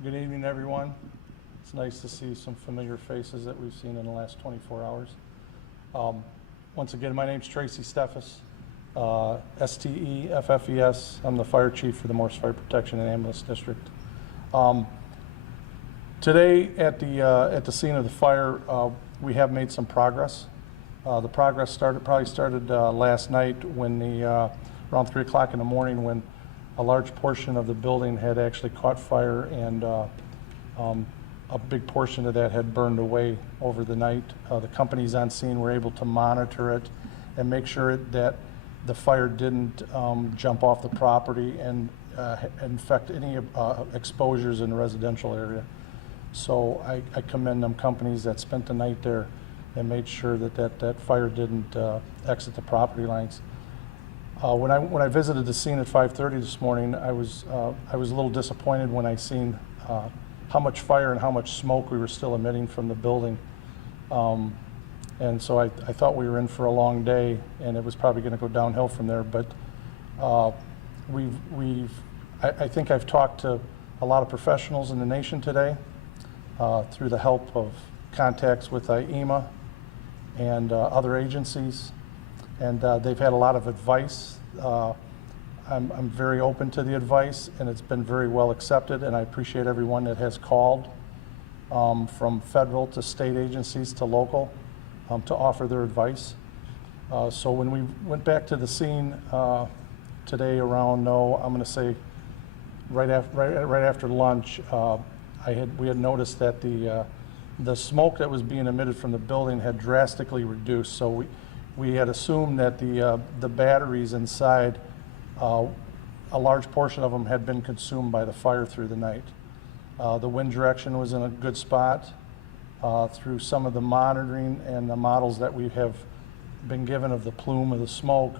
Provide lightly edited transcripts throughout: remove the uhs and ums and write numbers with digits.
Good evening, everyone. It's nice to see some familiar faces that we've seen in the last 24 hours. Once again, my name's Tracy Steffes, S-T-E-F-F-E-S. I'm the fire chief for the Morse Fire Protection and Ambulance District. Today at the scene of the fire, we have made some progress. The progress probably started last night when around 3 o'clock in the morning, when a large portion of the building had actually caught fire, and a big portion of that had burned away over the night. The companies on scene were able to monitor it and make sure that the fire didn't jump off the property and infect any exposures in the residential area. So I commend them companies that spent the night there and made sure that fire didn't exit the property lines. When I visited the scene at 5:30 this morning, I was a little disappointed when I seen how much fire and how much smoke we were still emitting from the building. And so I thought we were in for a long day, and it was probably going to go downhill from there. But I think I've talked to a lot of professionals in the nation today through the help of contacts with IEMA and other agencies. And they've had a lot of advice. I'm very open to the advice, and it's been very well accepted, and I appreciate everyone that has called from federal to state agencies to local to offer their advice. So when we went back to the scene today around, I'm going to say right after lunch, we had noticed that the smoke that was being emitted from the building had drastically reduced. So we had assumed that the batteries inside, a large portion of them had been consumed by the fire through the night. The wind direction was in a good spot. Through some of the monitoring and the models that we have been given of the plume of the smoke,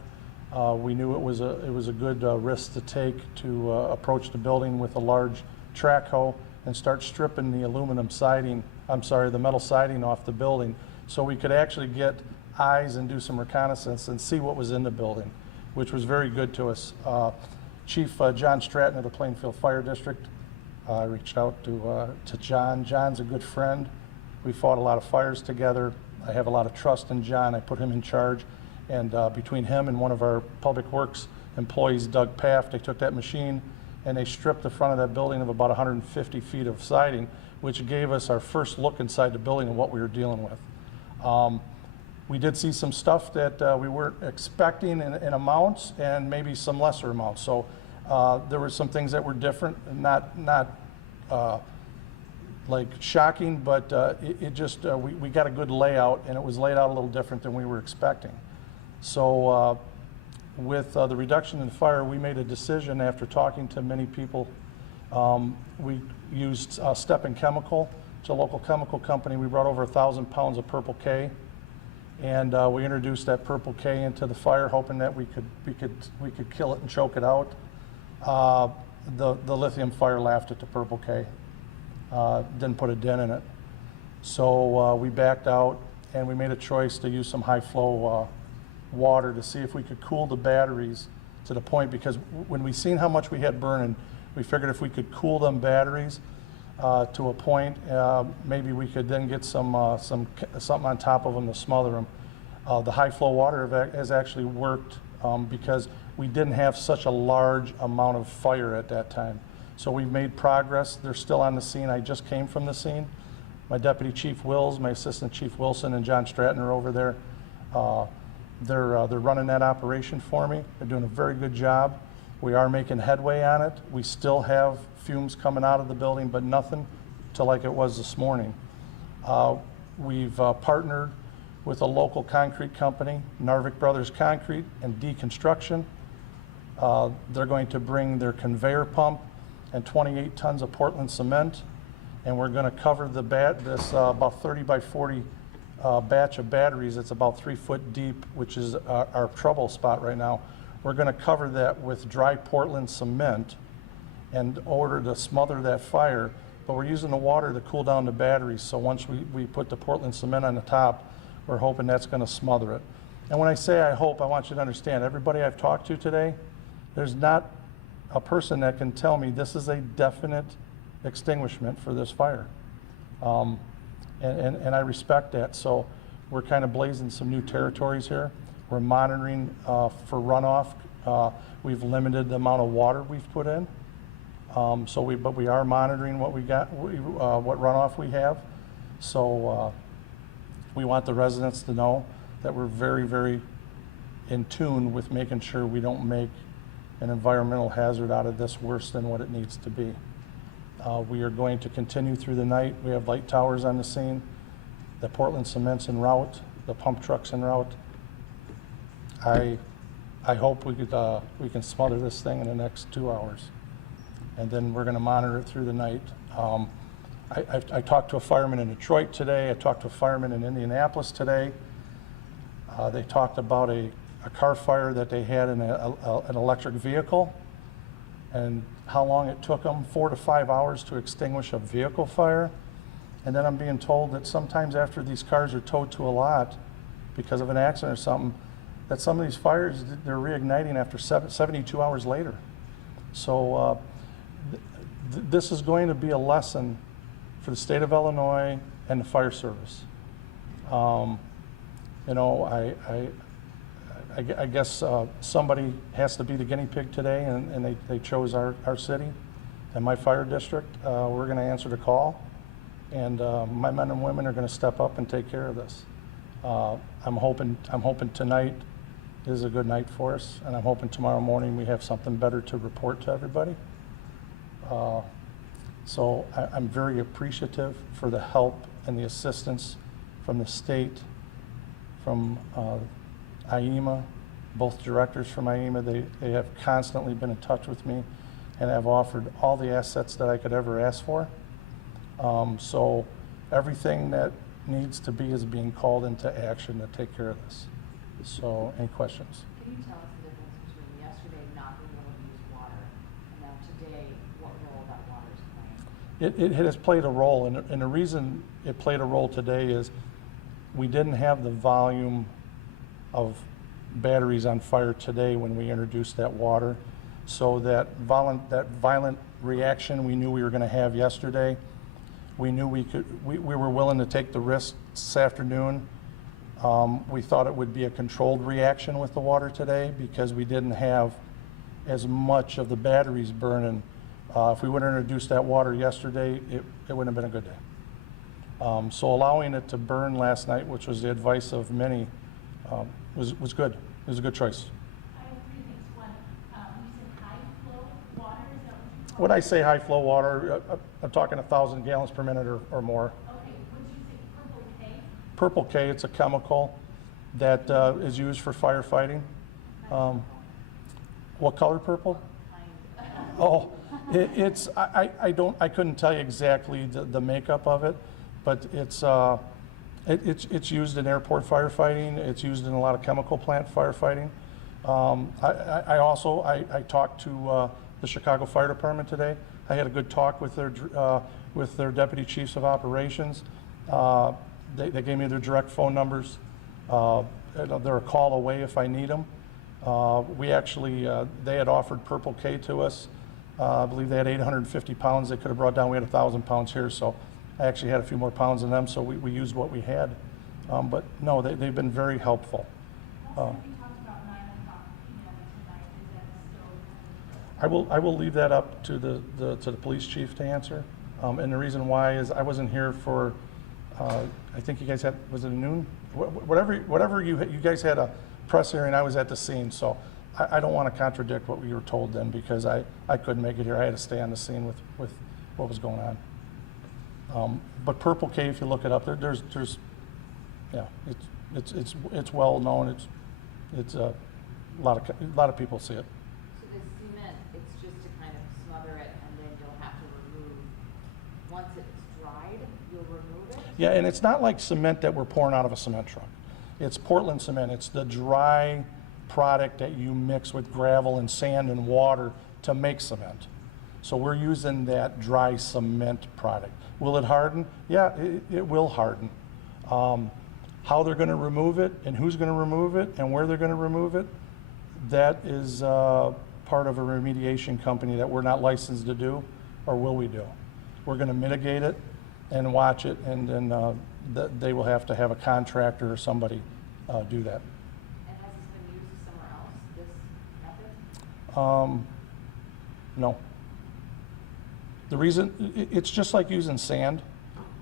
we knew it was a good risk to take to approach the building with a large track hoe and start stripping the the metal siding off the building, so we could actually get eyes and do some reconnaissance and see what was in the building, which was very good to us. Chief John Stratton of the Plainfield Fire District, I reached out to John. John's a good friend. We fought a lot of fires together. I have a lot of trust in John. I put him in charge, and between him and one of our Public Works employees, Doug Paff, they took that machine and they stripped the front of that building of about 150 feet of siding, which gave us our first look inside the building and what we were dealing with. We did see some stuff that we weren't expecting in amounts, and maybe some lesser amounts. So there were some things that were different, not like shocking, but we got a good layout, and it was laid out a little different than we were expecting. So with the reduction in fire, we made a decision after talking to many people. We used Steppen Chemical. It's a local chemical company. We brought over 1,000 pounds of Purple K, and we introduced that Purple K into the fire, hoping that we could kill it and choke it out. The lithium fire laughed at the Purple K. Didn't put a dent in it. So we backed out, and we made a choice to use some high flow water to see if we could cool the batteries to the point, because when we seen how much we had burning, we figured if we could cool them batteries to a point, maybe we could then get something on top of them to smother them. The high flow water has actually worked because we didn't have such a large amount of fire at that time. So we've made progress. They're still on the scene. I just came from the scene. My Deputy Chief Wills, my Assistant Chief Wilson, and John Stratton are over there. They're running that operation for me. They're doing a very good job. We are making headway on it. We still have fumes coming out of the building, but nothing to like it was this morning. We've partnered with a local concrete company, Narvik Brothers Concrete and Deconstruction. They're going to bring their conveyor pump and 28 tons of Portland cement, and we're going to cover this about 30 by 40 batch of batteries. It's about 3 foot deep, which is our trouble spot right now. We're going to cover that with dry Portland cement in order to smother that fire, but we're using the water to cool down the batteries. So once we put the Portland cement on the top, we're hoping that's going to smother it. And when I say I hope, I want you to understand, everybody I've talked to today, there's not a person that can tell me this is a definite extinguishment for this fire. And I respect that. So we're kind of blazing some new territories here. We're monitoring for runoff. We've limited the amount of water we've put in. But we are monitoring what we got, what runoff we have. So we want the residents to know that we're very, very in tune with making sure we don't make an environmental hazard out of this worse than what it needs to be. We are going to continue through the night. We have light towers on the scene. The Portland cement's en route. The pump truck's en route. I hope we can smother this thing in the next 2 hours. And then we're going to monitor it through the night. I talked to a fireman in Detroit today. I talked to a fireman in Indianapolis today. They talked about a car fire that they had in an electric vehicle, and how long it took them, 4 to 5 hours to extinguish a vehicle fire. And then I'm being told that sometimes after these cars are towed to a lot because of an accident or something, that some of these fires, they're reigniting after 72 hours later. So this is going to be a lesson for the state of Illinois and the fire service. You know, I guess somebody has to be the guinea pig today, and they chose our city and my fire district. We're going to answer the call, and my men and women are going to step up and take care of this. I'm hoping tonight is a good night for us, and I'm hoping tomorrow morning we have something better to report to everybody. So I'm very appreciative for the help and the assistance from the state, from IEMA, both directors from IEMA. They have constantly been in touch with me and have offered all the assets that I could ever ask for. So everything that needs to be is being called into action to take care of this. So any questions? Can you tell us the difference between yesterday not being able to use water and now today what role that water is playing? It has played a role, and the reason it played a role today is we didn't have the volume of batteries on fire today when we introduced that water. So that violent reaction we knew we were going to have yesterday, we knew we were willing to take the risk this afternoon. We thought it would be a controlled reaction with the water today because we didn't have as much of the batteries burning. If we would have introduced that water yesterday, it wouldn't have been a good day. So allowing it to burn last night, which was the advice of many, was good. It was a good choice. I have 3 things. One, you said high flow water, is that what you call When I say high flow water, I'm talking 1,000 gallons per minute or more. Okay, what did you say, purple K? Purple K, it's a chemical that is used for firefighting. What color purple? Oh, I couldn't tell you exactly the makeup of it, but it's used in airport firefighting. It's used in a lot of chemical plant firefighting. I talked to the Chicago Fire Department today. I had a good talk with their deputy chiefs of operations. They gave me their direct phone numbers. They're a call away if I need them. They had offered Purple K to us. I believe they had 850 pounds they could have brought down. We had 1,000 pounds here, so I actually had a few more pounds than them, so we used what we had. But no, they've been very helpful. Also, you talked about 9 o'clock p.m. tonight. Is that still? I will leave that up to the police chief to answer. And the reason why is I wasn't here for, I think you guys had, was it noon? Whatever you guys had a press hearing, I was at the scene, so I don't want to contradict what we were told then because I couldn't make it here. I had to stay on the scene with what was going on. But Purple K, if you look it up, there's yeah, it's well known. It's a lot of people see it. So the cement, it's just to kind of smother it and then you'll have to remove, once it's dried, you'll remove it? Yeah, and it's not like cement that we're pouring out of a cement truck. It's Portland cement. It's the dry product that you mix with gravel and sand and water to make cement. So we're using that dry cement product. Will it harden? Yeah, it will harden. How they're going to remove it and who's going to remove it and where they're going to remove it, that is part of a remediation company that we're not licensed to do, or will we do. we're going to mitigate it and watch it, and then they will have to have a contractor or somebody do that. And has this been used somewhere else, this method? No. The reason, it's just like using sand.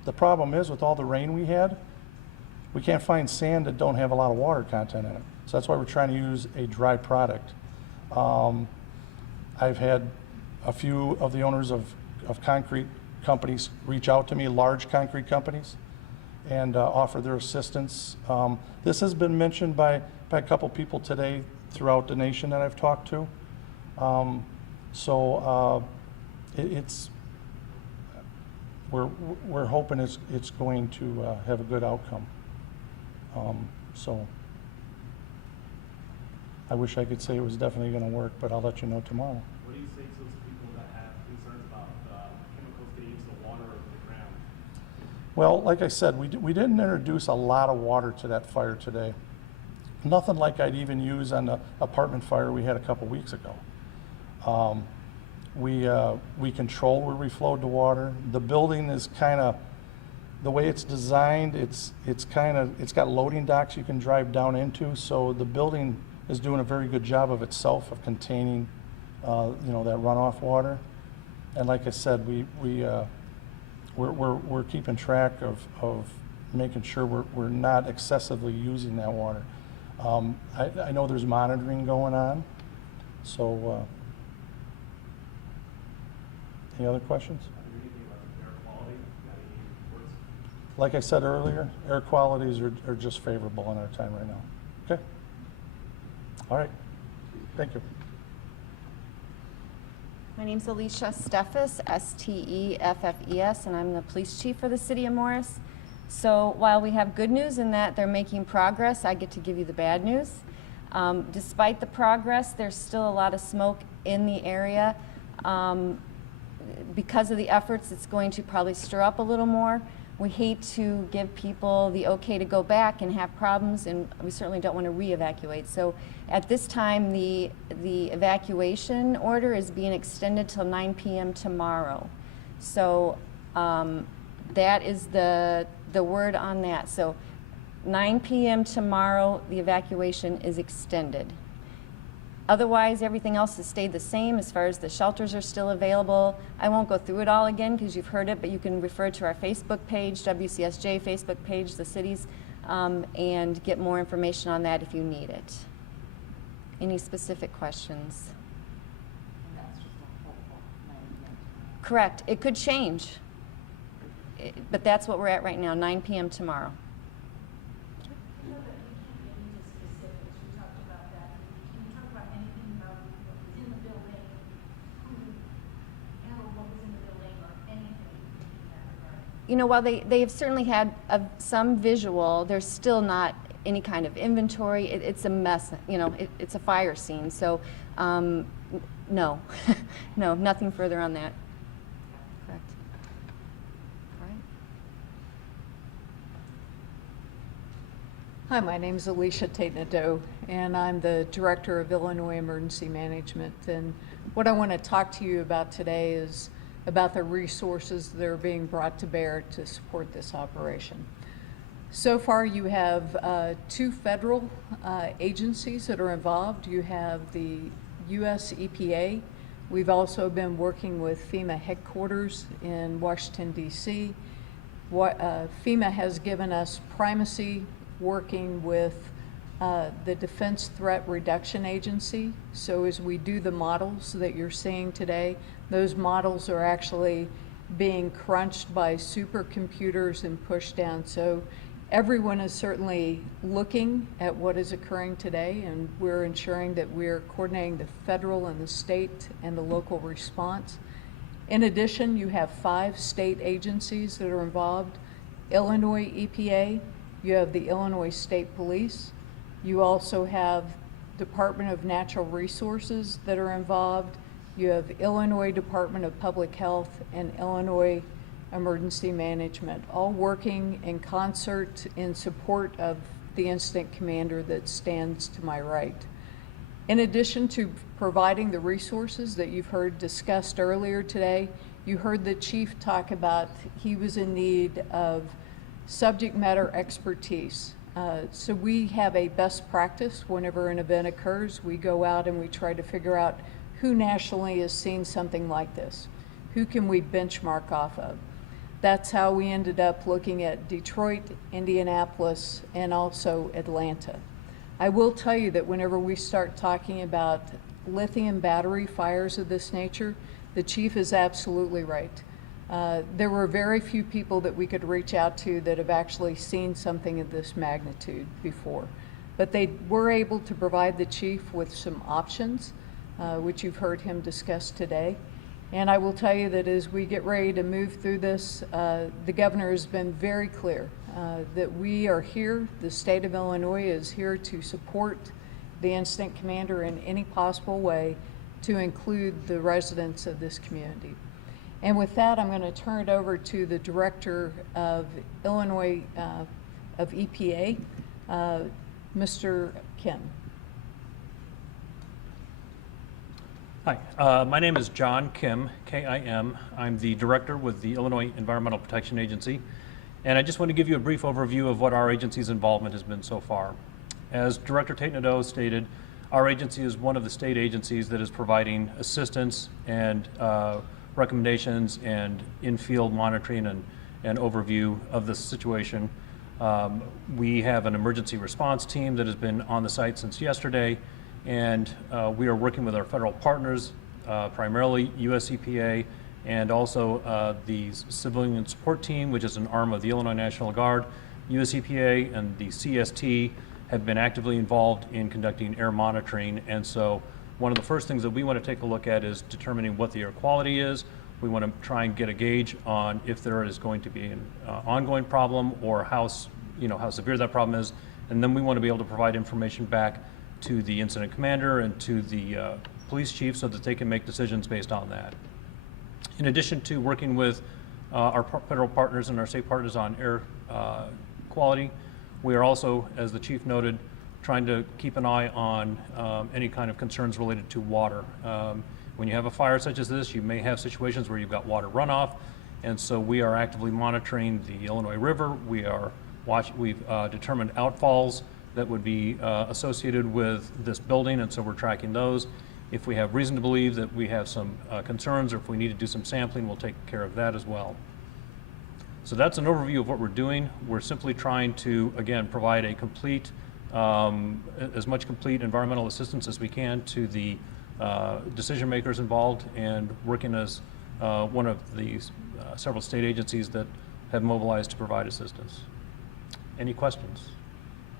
The problem is with all the rain we had, we can't find sand that don't have a lot of water content in it. So that's why we're trying to use a dry product. I've had a few of the owners of concrete companies reach out to me, large concrete companies, and offer their assistance. This has been mentioned by a couple people today throughout the nation that I've talked to. We're hoping it's going to have a good outcome. So I wish I could say it was definitely going to work, but I'll let you know tomorrow. What do you say to those people that have concerns about chemicals getting into the water or the ground? Well, like I said, we didn't introduce a lot of water to that fire today. Nothing like I'd even use on the apartment fire we had a couple weeks ago. We control where we flowed the water. The building is kind of, the way it's designed, it's got loading docks you can drive down into, so the building is doing a very good job of itself of containing, that runoff water. And like I said, we're keeping track of making sure we're not excessively using that water. I know there's monitoring going on, so any other questions? Anything about the air quality? Got any reports? Like I said earlier, air qualities are just favorable in our time right now. Okay? All right. Thank you. My name's Alicia Steffes, S-T-E-F-F-E-S, and I'm the police chief for the city of Morris. So while we have good news in that they're making progress, I get to give you the bad news. Despite the progress, there's still a lot of smoke in the area. Because of the efforts, it's going to probably stir up a little more. We hate to give people the okay to go back and have problems, and we certainly don't want to re-evacuate. So at this time, the evacuation order is being extended till 9 p.m. tomorrow. So that is the word on that. So 9 p.m. tomorrow, the evacuation is extended. Otherwise, everything else has stayed the same as far as the shelters are still available. I won't go through it all again because you've heard it, but you can refer to our Facebook page, WCSJ Facebook page, the cities, and get more information on that if you need it. Any specific questions? And that's just a hopeful 9 p.m. Correct. It could change, but that's what we're at right now, 9 p.m. tomorrow. I know that you can't get into specifics, you talked about that. Can you talk about anything about what was in the building, who handled what was in the building, or anything in that regard? You know, while they have certainly had some visual, there's still not any kind of inventory. It's a mess, it's a fire scene. So, no, no, nothing further on that. Correct. All right. Hi, my name is Alicia Tate-Nadeau, and I'm the Director of Illinois Emergency Management. And what I want to talk to you about today is about the resources that are being brought to bear to support this operation. So far, you have 2 federal agencies that are involved. You have the U.S. EPA. We've also been working with FEMA headquarters in Washington, D.C. FEMA has given us primacy working with the Defense Threat Reduction Agency. So as we do the models that you're seeing today, those models are actually being crunched by supercomputers and pushed down. So everyone is certainly looking at what is occurring today, and we're ensuring that we're coordinating the federal and the state and the local response. In addition, you have 5 state agencies that are involved. Illinois EPA, you have the Illinois State Police, you also have Department of Natural Resources that are involved, you have Illinois Department of Public Health and Illinois Emergency Management, all working in concert in support of the incident commander that stands to my right. In addition to providing the resources that you've heard discussed earlier today, You heard the chief talk about he was in need of subject matter expertise. So we have a best practice whenever an event occurs. We go out and we try to figure out who nationally has seen something like this. Who can we benchmark off of? That's how we ended up looking at Detroit, Indianapolis, and also Atlanta. I will tell you that whenever we start talking about lithium battery fires of this nature, the chief is absolutely right. There were very few people that we could reach out to that have actually seen something of this magnitude before. But they were able to provide the chief with some options, which you've heard him discuss today. And I will tell you that as we get ready to move through this, the governor has been very clear that we are here, the state of Illinois is here to support the incident commander in any possible way, to include the residents of this community. And with that, I'm going to turn it over to the director of Illinois, of EPA, Mr. Kim. Hi, my name is John Kim, K-I-M. I'm the director with the Illinois Environmental Protection Agency, and I just want to give you a brief overview of what our agency's involvement has been so far. As Director Tate Nadeau stated, our agency is one of the state agencies that is providing assistance and recommendations and in-field monitoring and overview of the situation. We have an emergency response team that has been on the site since yesterday, and we are working with our federal partners, primarily US EPA, and also the Civilian Support Team, which is an arm of the Illinois National Guard. US EPA and the CST have been actively involved in conducting air monitoring, and so one of the first things that we want to take a look at is determining what the air quality is. We want to try and get a gauge on if there is going to be an ongoing problem or how severe that problem is, and then we want to be able to provide information back to the incident commander and to the police chief so that they can make decisions based on that. In addition to working with our federal partners and our state partners on air quality, we are also, as the chief noted, trying to keep an eye on any kind of concerns related to water. When you have a fire such as this, you may have situations where you've got water runoff, and so we are actively monitoring the Illinois River. We've determined outfalls that would be associated with this building, and so we're tracking those. If we have reason to believe that we have some concerns, or if we need to do some sampling, we'll take care of that as well. So that's an overview of what we're doing. We're simply trying to, again, provide a complete, as much complete environmental assistance as we can to the decision makers involved, and working as one of the several state agencies that have mobilized to provide assistance. Any questions?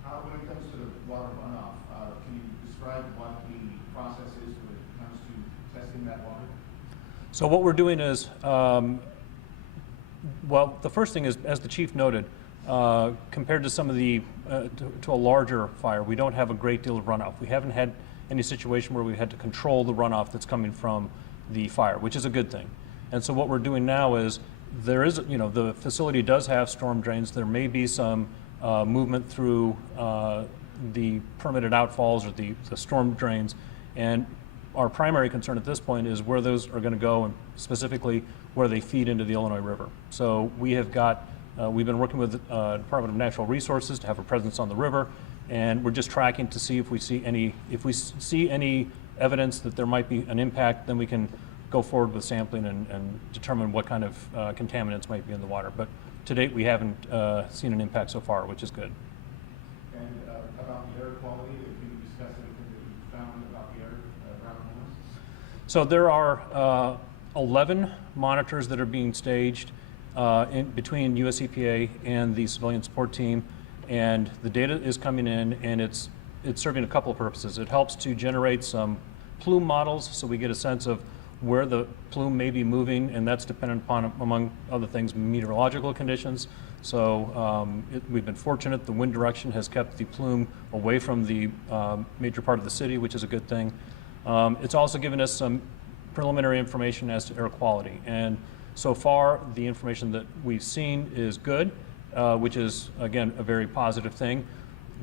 When it comes to the water runoff, can you describe what the process is when it comes to testing that water? So what we're doing is, well, the first thing is, as the chief noted, compared to some of the, to a larger fire, we don't have a great deal of runoff. We haven't had any situation where we had to control the runoff that's coming from the fire, which is a good thing. And so what we're doing now is, there is, the facility does have storm drains. There may be some movement through the permitted outfalls or the storm drains, and our primary concern at this point is where those are going to go, and specifically where they feed into the Illinois River. So we have got, we've been working with the Department of Natural Resources to have a presence on the river, and we're just tracking to see if we see any evidence that there might be an impact. Then we can go forward with sampling and determine what kind of contaminants might be in the water. But to date, we haven't seen an impact so far, which is good. And about the air quality, can you discuss anything that you found about the air around homes? So there are 11 monitors that are being staged between US EPA and the Civilian Support Team, and the data is coming in, and it's serving a couple of purposes. It helps to generate some plume models, so we get a sense of where the plume may be moving, and that's dependent upon, among other things, meteorological conditions. So we've been fortunate. The wind direction has kept the plume away from the major part of the city, which is a good thing. It's also given us some preliminary information as to air quality, and so far the information that we've seen is good, which is, again, a very positive thing.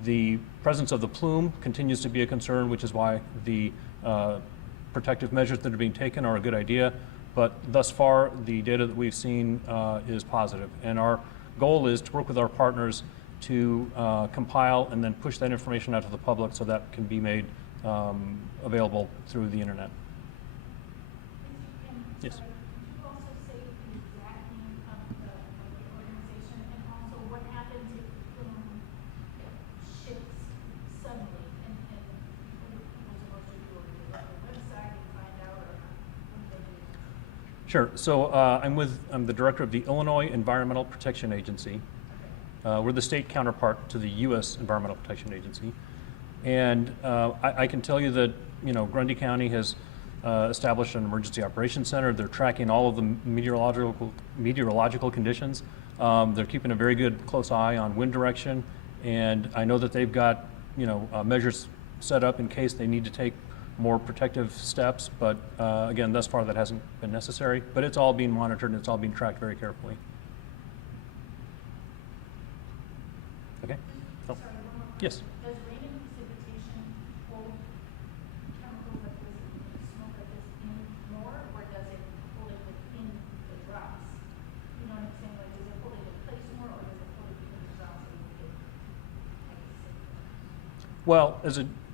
The presence of the plume continues to be a concern, which is why the protective measures that are being taken are a good idea. But thus far, the data that we've seen is positive. And our goal is to work with our partners to compile and then push that information out to the public so that can be made available through the internet. Yes. Could you also say the exact name of the organization, and also what happens if the plume shifts suddenly, and what are people supposed to do? Or do they go to the website and find out, or what do they do? Sure. So I'm the director of the Illinois Environmental Protection Agency. We're the state counterpart to the U.S. Environmental Protection Agency. And I can tell you that, Grundy County has established an emergency operations center. They're tracking all of the meteorological conditions. They're keeping a very good close eye on wind direction. And I know that they've got, measures set up in case they need to take more protective steps. But again, thus far that hasn't been necessary. But it's all being monitored and it's all being tracked very carefully. Okay. Oh. Sorry, one more Yes. question. Does rain and precipitation hold chemicals like this and smoke like this in more, or does it hold it within the drops? You know what I'm saying? Like, does it hold it in place more, or does it hold it within the drops and make it, I guess, Well,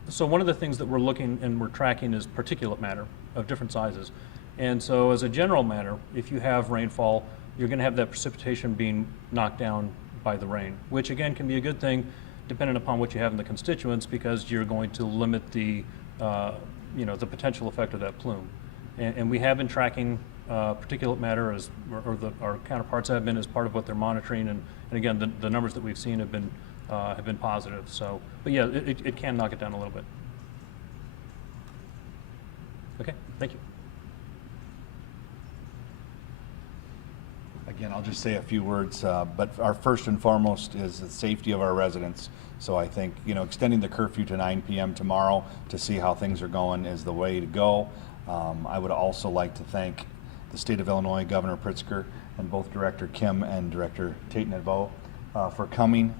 so one of the things that we're looking and we're tracking is particulate matter of different sizes. And so as a general matter, if you have rainfall, you're going to have that precipitation being knocked down by the rain, which again can be a good thing depending upon what you have in the constituents, because you're going to limit the the potential effect of that plume. And we have been tracking particulate matter our counterparts have been as part of what they're monitoring, and again the numbers that we've seen have been positive. So, but yeah, it can knock it down a little bit. Okay, thank you. Again, I'll just say a few words, but our first and foremost is the safety of our residents. So I think, extending the curfew to 9 p.m. tomorrow to see how things are going is the way to go. I would also like to thank the state of Illinois, Governor Pritzker, and both Director Kim and Director Tate-Neveau for coming.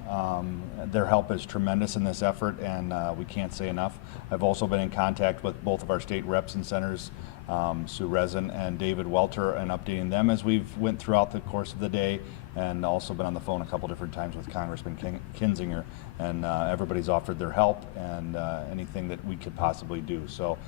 Their help is tremendous in this effort, and we can't say enough. I've also been in contact with both of our state reps and senators, Sue Rezin and David Welter, and updating them as we've went throughout the course of the day, and also been on the phone a couple different times with Congressman Kinzinger, and everybody's offered their help and anything that we could possibly do. So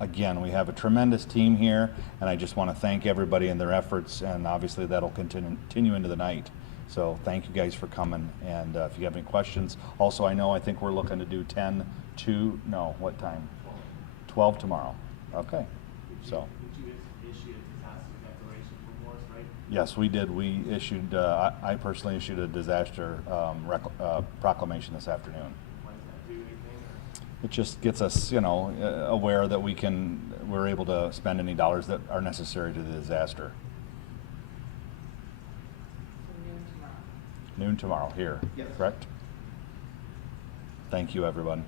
again, we have a tremendous team here, and I just want to thank everybody and their efforts, and obviously that'll continue into the night. So thank you guys for coming, and if you have any questions. Also, I think we're looking to do 10 to, no, what time? 12 tomorrow. Okay. So. Did you issue a disaster declaration for Morris, right? Yes, we did. We issued, I personally issued a disaster proclamation this afternoon. Why does that do anything? Or? It just gets us, aware that we're able to spend any dollars that are necessary to the disaster. So noon tomorrow. Noon tomorrow here, Yes. correct? Thank you, everyone.